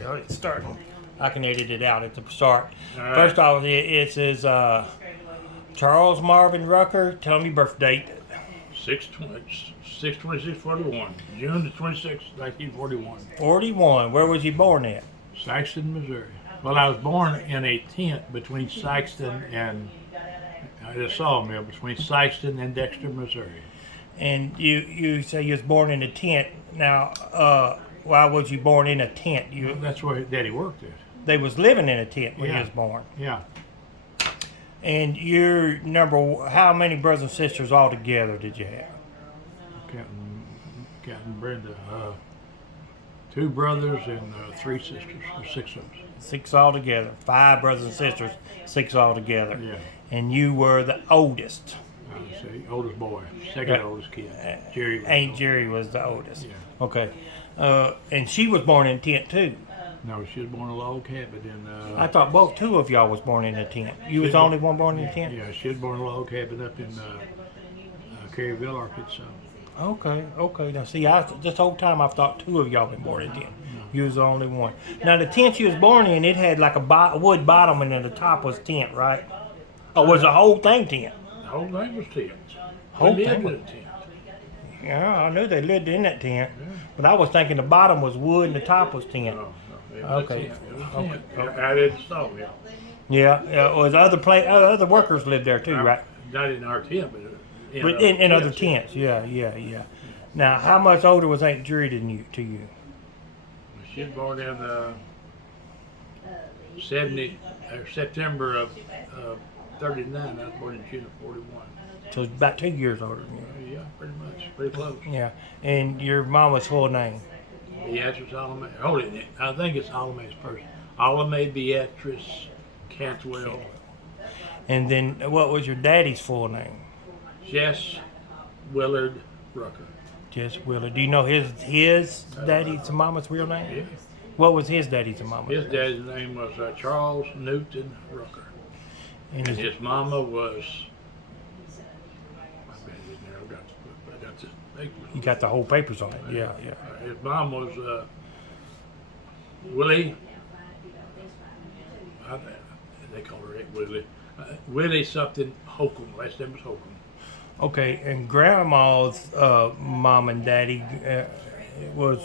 it's starting. I can edit it out at the start. All right. First off, it says Charles Marvin Rucker. Tell me your birth date. 6/26/41, June the 26th, 1941, 41. Where was you born at? Sikeston, Missouri. Well, I was born in a tent between Sikeston and a sawmill between Sikeston and Dexter, Missouri. And you say you was born in a tent. Now, why was you born in a tent? That's where Daddy worked at. They was living in a tent when you Yeah. was born. Yeah, And how many brothers and sisters altogether did you have? Captain Brenda. 2 brothers and 3 sisters, or 6 of us. 6 altogether. 5 brothers and sisters, 6 altogether. Yeah. And you were the oldest. I would say oldest boy, second oldest kid. Jerry. Aunt Jerry was the oldest. Yeah. Okay. And she was born in a tent too. No, she was born in a log cabin in. I thought both 2 of y'all was born in a tent. You was the only one born in a tent? Yeah, she was born in a log cabin up in Caryville, Arkansas. Okay. Now see, this whole time I've thought 2 of y'all been born in a tent. You was the only one. Now the tent you was born in, it had like a wood bottom and then the top was tent, right? Or was the whole thing tent? The whole thing was tent. Whole We lived thing in was- a tent. Yeah, I knew they lived in that tent. But I was thinking the bottom was wood and the top was tent. No, it was Okay. a tent. It was a tent. I didn't stop it. Yeah, was other workers lived there too, right? Not in our tent, but But in other tents, yeah. Now, how much older was Aunt Judy than you? She was born in September of 39. I was born in June of 41. So it's about 2 years older than you. Yeah, pretty much. Pretty close. Yeah, and your mama's full name? Beatrice Alame. Hold it. I think it's Alame's person. Alame Beatrice Cantwell. And then what was your daddy's full name? Jess Willard Rucker. Jess Willard. Do you know his daddy's and mama's real name? Yeah. What was his daddy's and mama's? His name? daddy's name was Charles Newton Rucker. And And his, his mama was. I got this paper. you got the whole papers on it. Yeah. His mom was Willie. They call her Willie. Willie something Holcomb. Last name was Holcomb. Okay, and grandma's mom and daddy was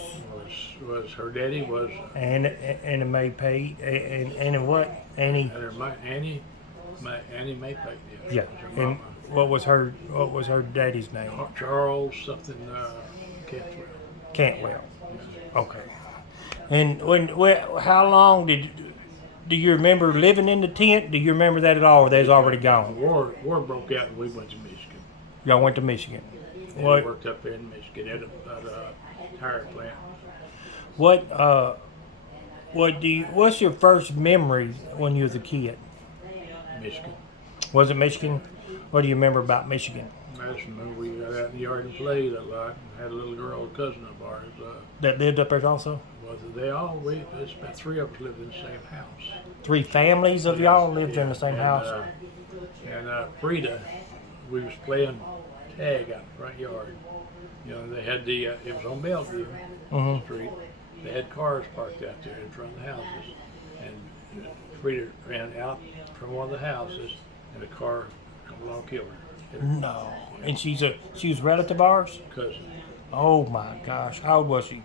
Was her daddy was Anna Mae Pate and what? Annie. Annie May Pate. Yeah. Was her And mama. what was her daddy's name? Charles something Cantwell. Cantwell. Okay. And how long do you remember living in the tent? Do you remember that at all? Or they was already gone. War broke out and we went to Michigan. Y'all went to Michigan. And What? worked up there in Michigan at a tire plant. What's your first memory when you was a kid? Michigan. Was it Michigan? What do you remember about Michigan? I just remember we got out in the yard and played a lot. And had a little girl, a cousin of ours. That lived up there also? It's about 3 of us lived in the same house. 3 families of y'all lived in the same house? And Frida, we was playing tag out in the front yard. You know, they had it was on Bellevue Mhm. Street. They had cars parked out there in front of the houses. And Frida ran out from one of the houses and a car come along and killed her. Hit her No. And she was a relative of ours? cousin. Oh my gosh. How old was she?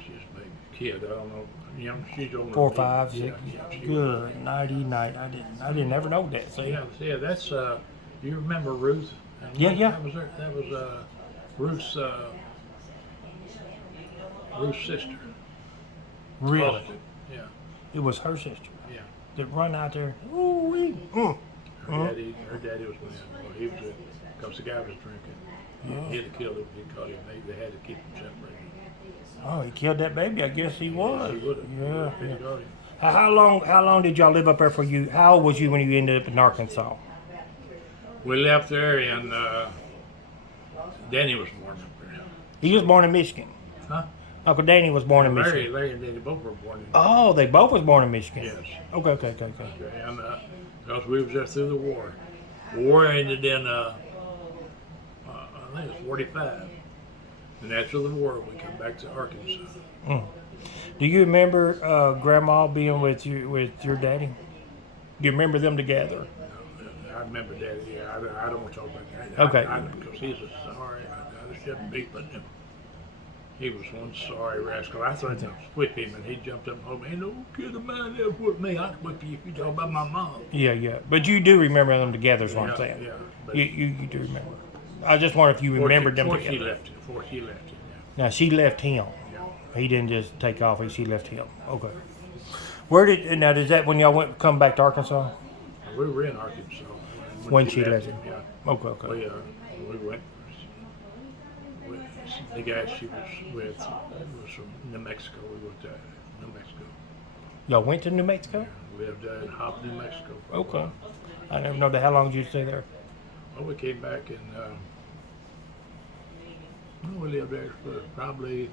She's a baby kid. I don't know. Young, she's older. 4, than me. 5, 6. Yeah, she was. Good nighty night. I didn't ever know that. See? Yeah, that's you remember Ruth? Yeah. That was Ruth's sister. Really? Austin. Yeah. It was her sister Yeah. that run out there. Ooh-wee. Her daddy was mad. Well, he was because the guy was drinking. He'd have killed him. He caught him. They had to keep him separated. Oh, he killed that baby. I guess he was. He would have. Yeah. He got him. How long did y'all live up there for you? How old was you when you ended up in Arkansas? We left there and Danny was born up there. He was born in Michigan. Huh? Uncle Danny was born in Michigan. Larry and Danny both were born in Oh, they both was born in Michigan. Yes. Okay. And because we was there through the war. The war ended in I think it was 45. And after the war, we come back to Arkansas. Do you remember Grandma being with your daddy? Do you remember them together? I remember Daddy. Yeah, I don't want to talk about that. Okay. Because he's a sorry. I shouldn't be, but he was one sorry rascal. I thought to whip him, and he jumped up and told me, "Ain't no kid of mine ever whipped me. I'd whip you if you talk about my mom." Yeah. But you do remember them together, is what I'm Yeah, saying. yeah, but- You do remember. I just wonder if you remembered them Before together. Before she left him. Now she left him. Yeah. He didn't just take off. She left him. Okay. Where did now? Is that when y'all come back to Arkansas? We were in Arkansas When she left him. Yeah. Okay. We went. The guy she was with was from New Mexico. We went to New Mexico. Y'all went to New Mexico? Lived in Hobb, New Mexico. Okay. I never know that. How long did you stay there? Well, we came back and we lived there for probably,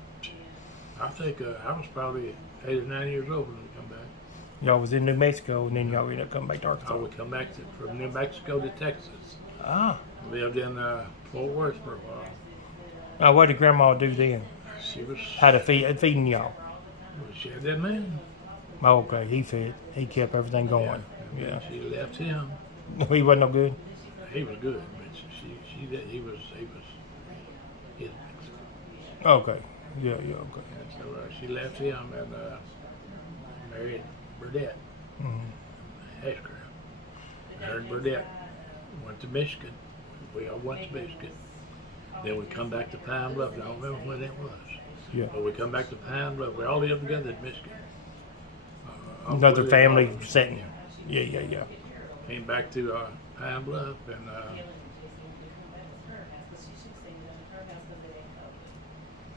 I think I was probably 8 or 9 years old when we come back. Y'all was in New Mexico, and then y'all ended up coming back to I Arkansas. would come back from New Mexico to Texas. Ah. Lived in Fort Worth for a while. Now, what did Grandma do then? She was, How to feeding y'all? she had that man. Oh, okay. He fed. He kept everything going. And Yeah. She left him. He wasn't no good. He was good, but he was his. Okay. Yeah. Okay. And so she left him and married Burdette. Ashcraft. Married Burdette. Went to Michigan. We all went to Michigan. Then we come back to Pine Bluff. I don't remember when it was. Yeah. But we come back to Pine Bluff. We all lived together in Michigan. Another We family all- setting. Yeah. Came back to Pine Bluff and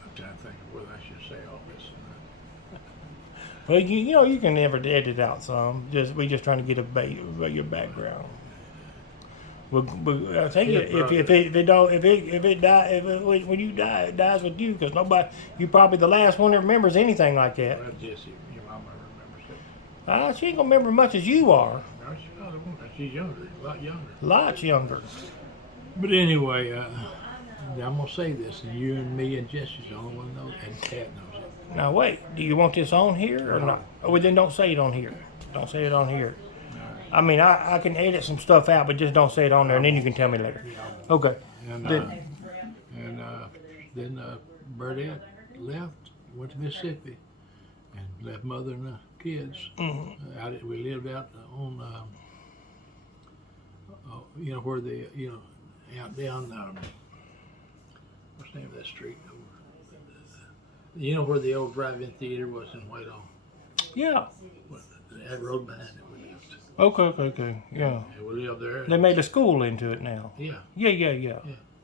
I'm trying to think of whether I should say all this. Well, you can never edit out some. We just trying to get your background. Well, I tell you, Yeah, when you die, it dies with you, because you're probably the last one that remembers anything like that. Well, Jessie, your mama remembers it. She ain't gonna remember as much as you are. No, she probably won't. She's younger, a lot younger. Lots younger. But anyway, I'm gonna say this, and you and me and Jesse's the only one knows, and Kat knows it. Now wait, do you want this on here or not? Oh, well, then don't say it on here. Don't say it on here. I mean, I can edit some stuff out, but just don't say it on there, and then you can tell me later. Okay. And then Burdette left, went to Mississippi, and left mother and the kids. We lived out on, where the, out down, what's the name of that street? You know where the old drive-in theater was in Whitehall? Yeah. That road behind it we lived. Okay. Yeah. And we lived there. They made a school into it now. Yeah. Yeah.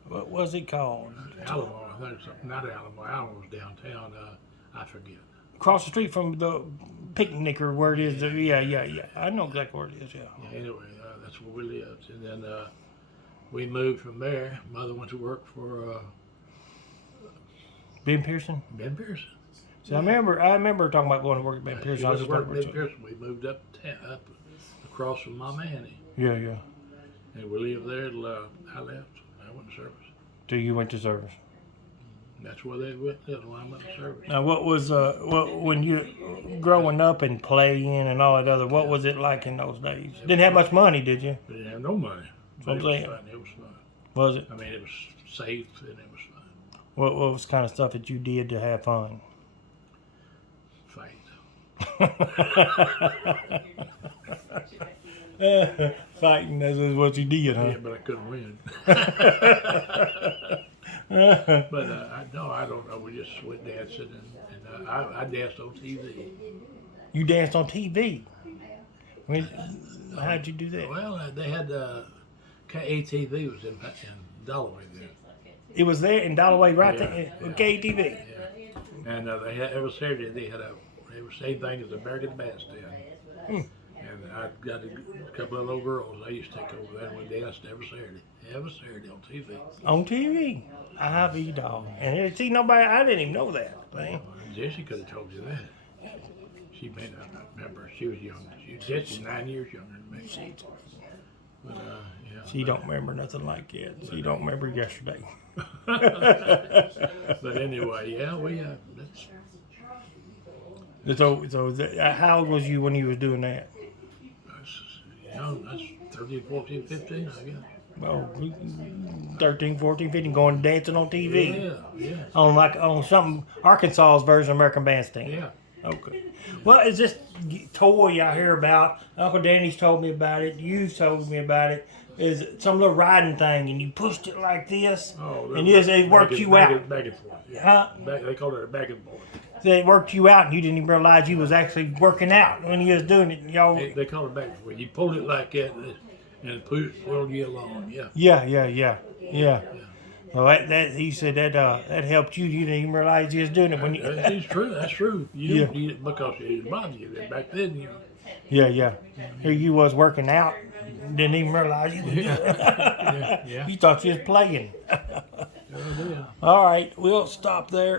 What was it called? Alamo, I think so. Not Alamo. Alamo was downtown. I forget. Across the street from the picnic or where it is. Yeah. I know exactly where it is. Yeah. Anyway, that's where we lived, and then we moved from there. Mother went to work for Ben Pearson. Ben Pearson. See, I remember talking about going to work at Ben She Pearson. I went just to work never at Ben took- Pearson. We moved up across from Mama Annie, Yeah. and we lived there till I left. I went to service. Till you went to service. That's where they went. That's why I went to service. Now, what was when you growing up and playing and all that other? What was it like in those days? Didn't have much money, did you? We didn't have no money. what I'm But it was saying. fun. It was fun. Was it? I mean, it was safe and it was fun. What was kind of stuff that you did to have fun? Fight. Fighting, that is what you did, huh? Yeah, but I couldn't win. But I don't know. We just went dancing, and I danced on TV. You danced on TV. How'd you do that? Well, they had KATV was in Dalloway then. It was there in Dalloway, right Yeah, there, yeah. KTV. Yeah, and they had every Saturday they had they were same thing as American Bandstand. And I got a couple of little girls. I used to take over there and we danced every Saturday on TV. On TV. I be dog. And see, nobody, I didn't even know that thing. Jessie could have told you that. She may not remember. She was young. Jessie's 9 years younger than me. But yeah. She don't remember nothing like that. She don't remember yesterday. But anyway, yeah, we that's How old was you when you was doing that? That's 13, 14, 15, I guess. Oh, 13, 14, 15, going dancing on TV. Yeah. On something Arkansas's version of American Bandstand. Yeah. Okay. Well, it's this toy I hear about. Uncle Danny's told me about it. You've told me about it. Is some little riding thing, and you pushed it like this, and it worked you out. Back and forth. Yeah. Huh? They call it a back and forth. They worked you out, and you didn't even realize you was actually working out when you was doing it. Y'all. They call it back and forth. You pulled it like that, and pulled you along. Yeah. Yeah. Well, that he said that helped you. You didn't even realize you was doing it when you. That's true. That's true. You don't need it because it bothered you. Back then, you know. Yeah. Here you was working out, didn't even realize you was doing it. Yeah. You thought you was playing. Yeah. All right, we'll stop there.